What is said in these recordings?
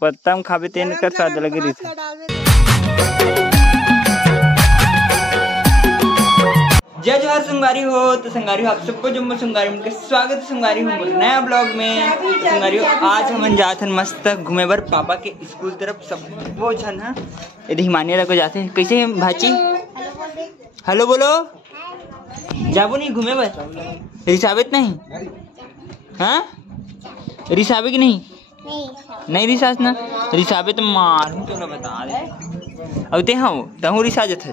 पत्ता में खावे तेन का स्वाद लगे रही थी। जय जोहार संगारी हो। तो संगारी हो आप सबको जम्मू संगारी में स्वागत। संगारी हूँ नया ब्लॉग में। संगारी हो आज हम जाते हैं मस्त घूमे बर पापा के स्कूल तरफ। सब वो जन है यदि हिमानिया को जाते हैं। कैसे हैं भाची? हेलो बोलो। जाबो नहीं घूमे बर? रिसाबित नहीं? हाँ रिसाबे की नहीं? नहीं रिसाज ना रिसाबे तो मार हूँ तुमने बता दे। अब ते हाँ तहु रिसाज था।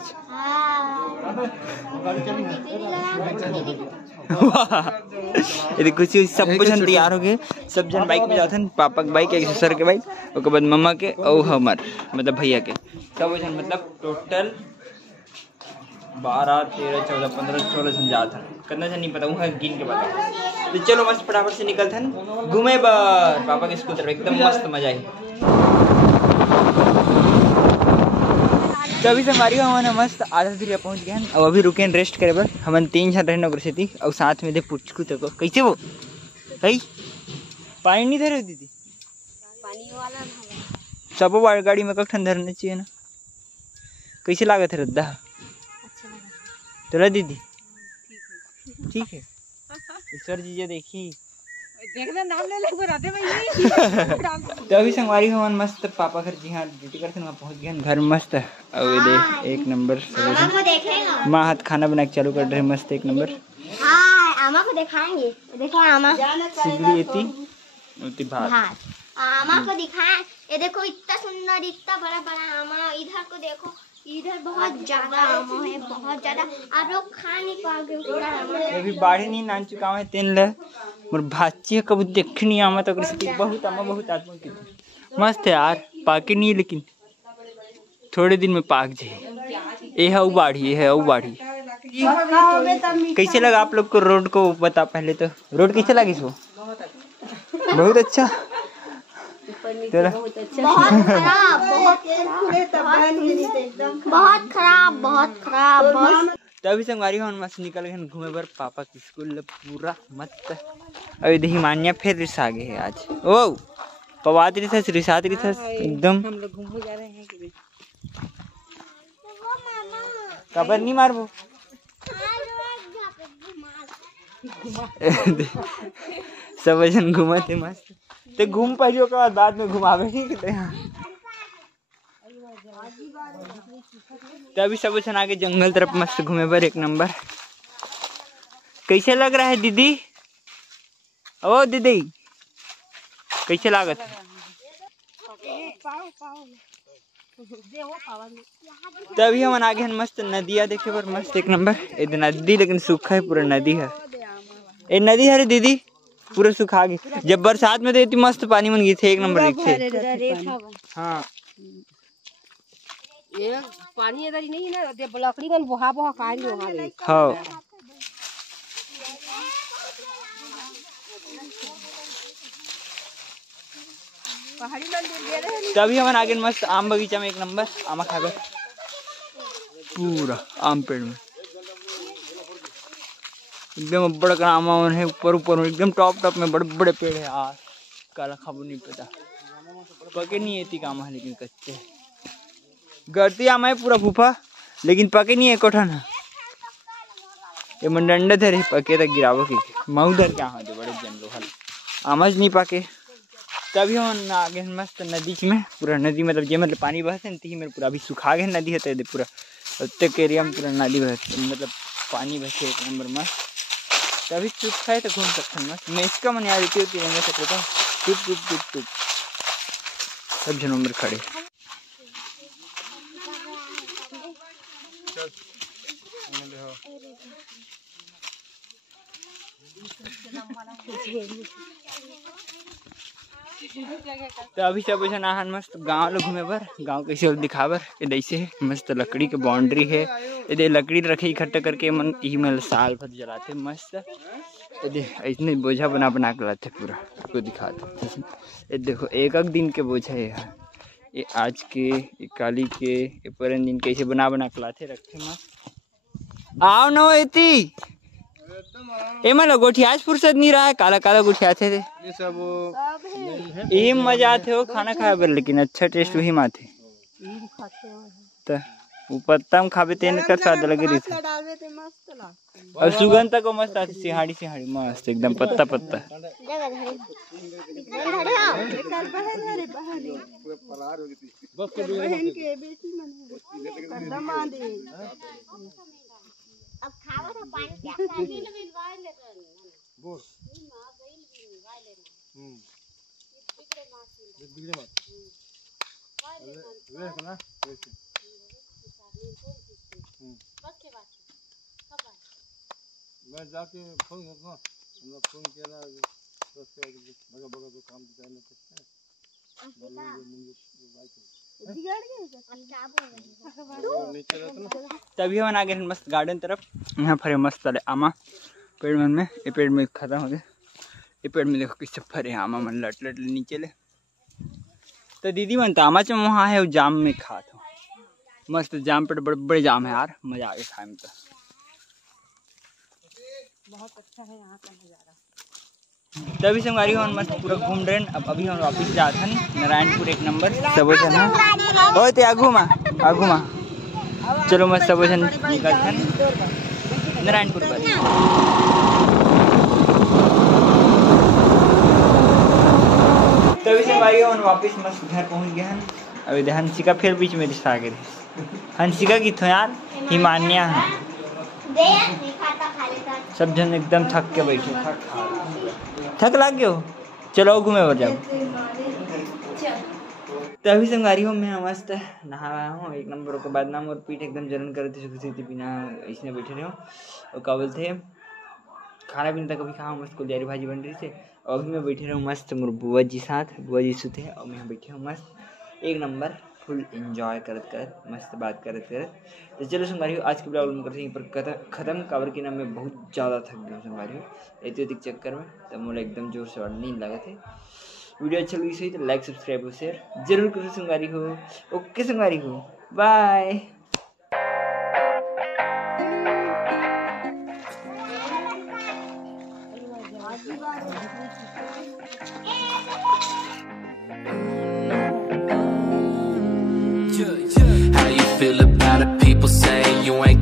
यदि कुछ सब कुछ तैयार हो गए। सब जन बाइक में जाते हैं। पापा के बाइक एक ससुर के बाइक उसके बाद मम्मा के और हमार मतलब भैया के सब जन मतलब टोटल 12 13 14 15 16 जन जाते हैं। कितना जन नहीं पता हूँ गिन के बता। तो चलो मस्त फटाफट से निकलते हैं घूमे बार पापा के स्कूल तरफ। एकदम मस्त मजा आई। तो अभी से हमारी हमारे मस्त आधा धीरे पहुंच गए हैं। अब अभी रुके रेस्ट करे बर। हम 3 जन रहने को थी और साथ में दे पुचकू तक कैसे वो कहीं पानी नहीं धरे दीदी पानी वाला सब गाड़ी में कखन धरना चाहिए ना। कैसे लागत है रद्दा? चला दीदी ठीक है। ईश्वर जी जो देखी देखना नाम ले ले राधे भाई। तो अभी संगवारी हवन मस्त पापा घर जी हाँ ड्यूटी करते वहाँ पहुँच गए घर मस्त। और ये देख एक नंबर माँ हाथ खाना बना के चालू कर रहे मस्त एक नंबर। आमा को दिखाएंगे। देखो आमा सिगड़ी एती भात आमा को दिखाएं। ये देखो इतना सुंदर इतना बड़ा बड़ा आमा। इधर को देखो इधर बहुत ज्यादा आमा है बहुत ज्यादा। आप लोग खा नहीं पाओगे पूरा आमा। अभी बाढ़ी नहीं नान चुका है तेन ले मोर भाची कभी देख नहीं आमा तो बहुत आमा बहुत आदमी की मस्त है यार। पाके नहीं लेकिन थोड़े दिन में पाक जाए। ये है बाढ़ी ये है बाढ़ी। कैसे लगा आप लोग को रोड को बता पहले तो रोड कैसे लगी इसको? बहुत अच्छा तेरा बहुत खराब बहुत खराब। तभी संगवारी हम मस्त निकल गए घूमे बर पापा की स्कूल पूरा मस्त। अभी हिमानिया फिर रिसा गए है आज। ओ पवाद रिसस रिसात रिसस एकदम हम लोग घूमने जा रहे हैं। कबर नहीं मारबो सब जन घूमते मस्त। ते घूम पाइयो के बाद में घुमावे नहीं किते यहाँ। तभी सब जन आगे जंगल तरफ मस्त घूमे पर एक नंबर। कैसे लग रहा है दीदी? ओ दीदी कैसे लागत? तभी हम आगे मस्त नदिया देखे पर मस्त एक नंबर। ये नदी लेकिन सूखा है पूरा नदी है। ये नदी है रे दीदी पूरा सूखा गई। जब बरसात में तो इतनी मस्त पानी बन गई थे एक नंबर थे। हाँ ये पानी इधर ही नहीं है ना लकड़ी का बहा बहा काट लो। हाँ तभी हम आगे मस्त आम बगीचा में एक नंबर आमा खा गए पूरा आम पेड़ में एकदम बड़ा आम है। ऊपर एकदम टॉप में बड़े बड़े पेड़ है यार। काला खाबू नहीं पता पके नहीं है काम है लेकिन कच्चे गरती आम है पूरा फूफा लेकिन पके नहीं है कोठन। ये मंडंडे थे पके तक गिरावो की मऊधर क्या होते बड़े जन लोग आमज नहीं पके। तभी हम आगे मस्त नदी में पूरा नदी मतलब पानी बहते नहीं मेरे पूरा अभी सुखा गए नदी है पूरा उत्तर एरिया में पूरा नदी बहते मतलब पानी बहते एक नंबर मस्त। तभी चुप है तो घूम सकते मस्त। मैं इसका मन याद होती रहने सकते तो टुप टुप टुप टुप सब जन नंबर खड़े। तो अभी सब जन मस्त गाँव लोग घूमे बर। गाँव कैसे दिखावर ऐसे है मस्त लकड़ी के बाउंड्री है। ये लकड़ी रखे इकट्ठा करके मन ही साल भर जलाते मस्त। इतने बोझा बना के लाते पूरा आपको दिखाते। ये देखो एक दिन के बोझा है ये आज के ये काली के ये पुराने दिन कैसे बना के लाते रखते मस्त। आओ न इति एमा लो गोठी आज फुर्सत नहीं रहा है, काला काला गोठी आते थे ये सब यही मजा आते हो खाना खाए बर, लेकिन अच्छा टेस्ट वही में आते तो वो पत्ता में खावे तेन का स्वाद लगे रही था। और सुगंध तक मस्त आती, सिहाड़ी सिहाड़ी मस्त एकदम पत्ता पत्ता। अब खावा था पानी क्या मैं जाके फोन करना, फोन किया ना बगा बगा तो काम करना पड़ता है। तभी हम आ गए मस्त गार्डन तरफ। यहाँ फरे मस्त वाले आमा पेड़ मन में, ये पेड़ में खत्म हो गया, ये पेड़ में देखो किससे फरे आमा मन लट लट नीचे ले। तो दीदी मन तो आमा च वहाँ है जाम में खा था, मस्त जाम पेड़ बड़े बड़े जाम है यार, मजा आ गया खाए में। तो बहुत अच्छा है यहाँ का नज़ारा। तभी से हमारी हम मस्त पूरा घूम रहे हैं। अब अभी हम वापिस जाते हैं नारायणपुर 1 नंबर सब जन है। ओ ते आगू मा चलो मस्त सब जन निकलते हैं नारायणपुर पर। तभी से हमारी हम वापिस मस्त घर पहुंच गए हैं। अभी हंसिका फिर बीच में रिश्ता आ गई। हंसिका की थो यार हिमान्या है, सब जन एकदम थक के बैठे, थक लग गए हो, चलो घूमे और जाओ। तभी से गाड़ी हो मैं मस्त नहाया हूँ 1 नंबर के बाद नाम और पीठ एकदम जलन कर रही थी बिना इसने बैठे रहे हो। और क्या बोलते खाना पीना तक कभी खाओ, मस्त कुलजारी भाजी बन रही थी। और अभी मैं बैठे रहूँ मस्त मोर बुआ जी साथ, बुआ जी सुते हैं और मैं बैठे हूँ मस्त 1 नंबर फुल एंजॉय करत करत मस्त बात करत करत। तो चलो संगारी आज के ब्लॉग में करते हैं पर खत्म। काबर के नाम में बहुत ज़्यादा थक गया संगारी ऐतिहासिक चक्कर में, तो मुझे एकदम जोर से नींद लगा थे। वीडियो अच्छा लगी सही तो लाइक सब्सक्राइब और शेयर जरूर करो संगारी हो। ओके संगारी हो, bye. How you feel about it? People say you ain't